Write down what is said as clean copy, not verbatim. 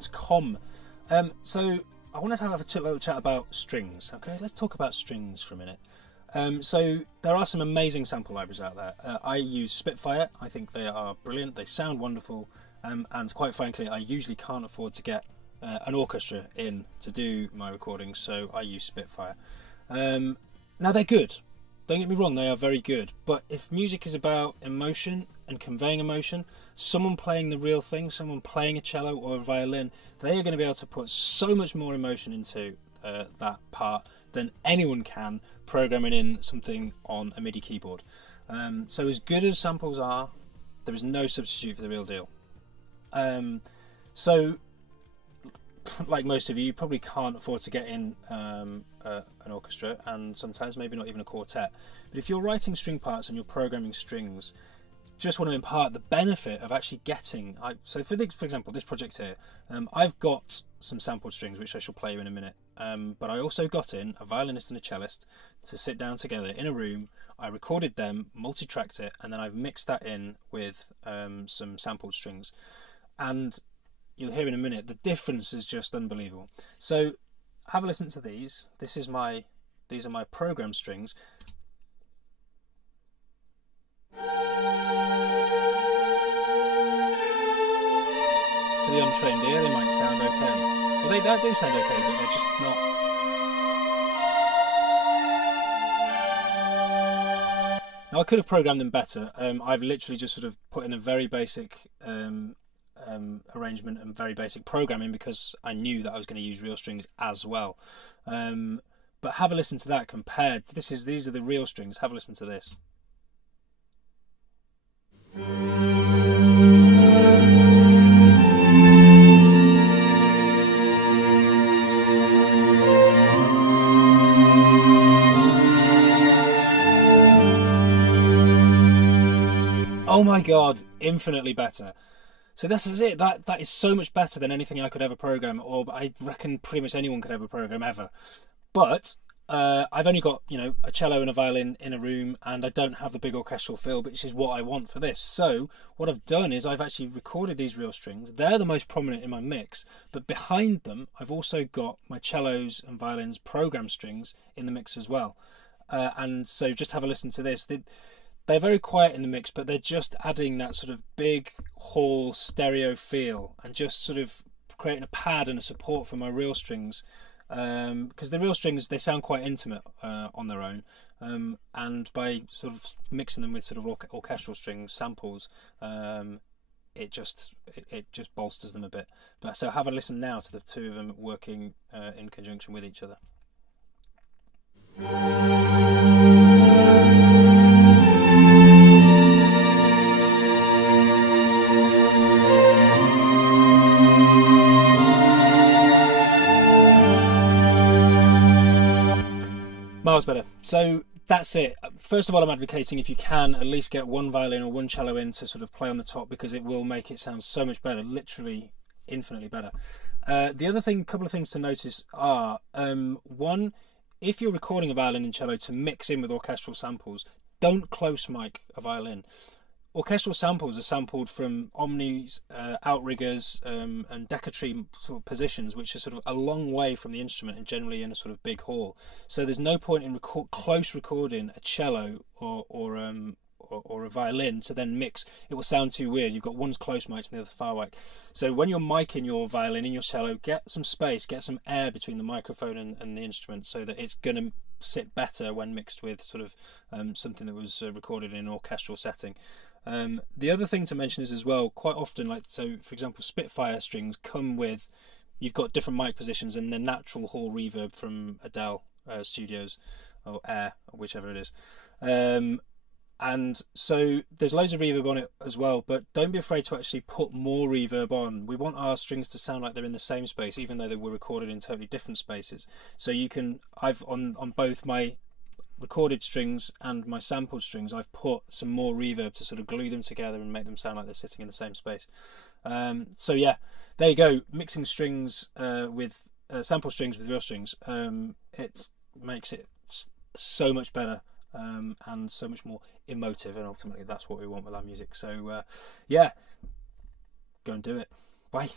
spitfire.com. So I want to have a little chat about strings. Okay, let's talk about strings for a minute. So there are some amazing sample libraries out there. I use Spitfire. I think they are brilliant. They sound wonderful, and quite frankly, I usually can't afford to get an orchestra in to do my recordings, so I use Spitfire. Now they're good. Don't get me wrong, they are very good. But if music is about emotion and conveying emotion, someone playing the real thing, someone playing a cello or a violin, they are going to be able to put so much more emotion into that part than anyone can programming in something on a MIDI keyboard. So as good as samples are, there is no substitute for the real deal. So like most of you probably can't afford to get in an orchestra, and sometimes maybe not even a quartet. But if you're writing string parts and you're programming strings, just want to impart the benefit of actually getting. So for example, this project here, I've got some sampled strings which I shall play you in a minute. But I also got in a violinist and a cellist to sit down together in a room. I recorded them, multi-tracked it, and then I've mixed that in with some sampled strings. And you'll hear in a minute, the difference is just unbelievable. So have a listen to these. These are my program strings. To the untrained ear, they might sound okay. Well, they do sound okay, but they're just not. Now, I could have programmed them better. I've literally just sort of put in a very basic arrangement and very basic programming because I knew that I was going to use real strings as well. But have a listen to that compared to these are the real strings. Have a listen to this. Oh my god, infinitely better. So this is it. That is so much better than anything I could ever program, or I reckon pretty much anyone could ever program ever. But I've only got, a cello and a violin in a room, and I don't have the big orchestral feel, which is what I want for this. So what I've done is I've actually recorded these real strings. They're the most prominent in my mix, but behind them I've also got my cellos and violins program strings in the mix as well. And so just have a listen to this. They're very quiet in the mix, but they're just adding that sort of big hall stereo feel and just sort of creating a pad and a support for my real strings. Because the real strings, they sound quite intimate on their own. And by sort of mixing them with sort of orchestral string samples, it just bolsters them a bit. But so have a listen now to the two of them working in conjunction with each other. Miles better. So that's it. First of all, I'm advocating if you can at least get one violin or one cello in to sort of play on the top, because it will make it sound so much better, literally infinitely better. The other couple of things to notice are, one, if you're recording a violin and cello to mix in with orchestral samples, don't close mic a violin. Orchestral samples are sampled from omnis, outriggers, and decatry sort of positions, which are sort of a long way from the instrument and generally in a sort of big hall. So there's no point in close recording a cello or a violin to then mix. It will sound too weird. You've got one's close mic and the other far mic. So when you're micing your violin and your cello, get some space, get some air between the microphone and the instrument so that it's going to sit better when mixed with sort of something that was recorded in an orchestral setting. The other thing to mention is as well, quite often, so for example, Spitfire strings come with, you've got different mic positions and the natural hall reverb from Adele Studios or Air, or whichever it is. And so there's loads of reverb on it as well, but don't be afraid to actually put more reverb on. We want our strings to sound like they're in the same space, even though they were recorded in totally different spaces. So you can, on both my recorded strings and my sampled strings, I've put some more reverb to sort of glue them together and make them sound like they're sitting in the same space. So yeah, there you go. Mixing strings with sample strings with real strings, it makes it so much better and so much more emotive, and ultimately that's what we want with our music. So yeah, go and do it. Bye.